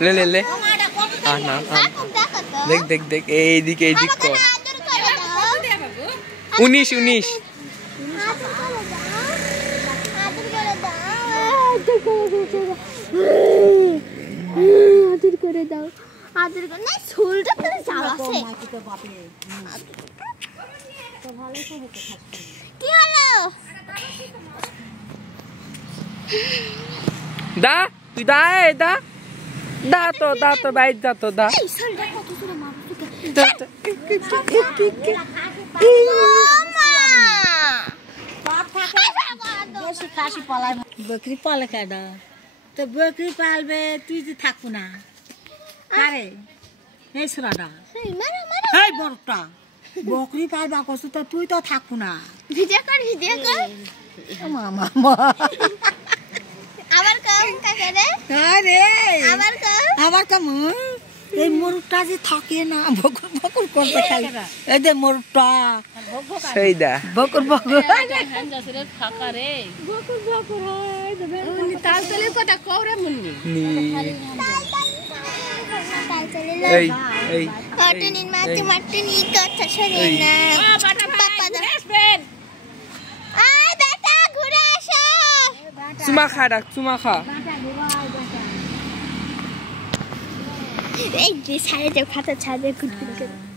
ले ले ले देख देख देख এইদিকে এইদিক কর 19 19 আদর করে দাও আদর করে না ঝোলটা তো জাল আছে তো ভালো তো হতে থাকবে কি হলো দা তুই দা দা দা তো বাইরে যা তো দা এই ঝোলটা কত সুরে মারবো বেশি কাশি পালায় বকরি পালে কেডা তো বকরি পালবে তুই যে থাকবো না আরে এই সুরাটা এই বড়টা বকরি পালবা কষ্ট তো তুই তো থাকবো না ভিডিও কর মামা আবার কাম কাকারে আরে আবার কাম এই মোরগটা যে থাকে না বকর বকর করতে খালি এই যে মোরগটা সেইদা বকর বকর হানজাসরে ফাঁকা রে বকুর হয় উনি তাল তলে কথা কওরে মুন্নি নি তাল চলে এই এই মাটনিন মাটনি কথা শুনে না বাটা ভাই আসবেন আয় বেটা ঘুরে আসো চুমা খা ডাক চুমা খা এই যে সাইডে খাতা ছাদে কুটকুট করে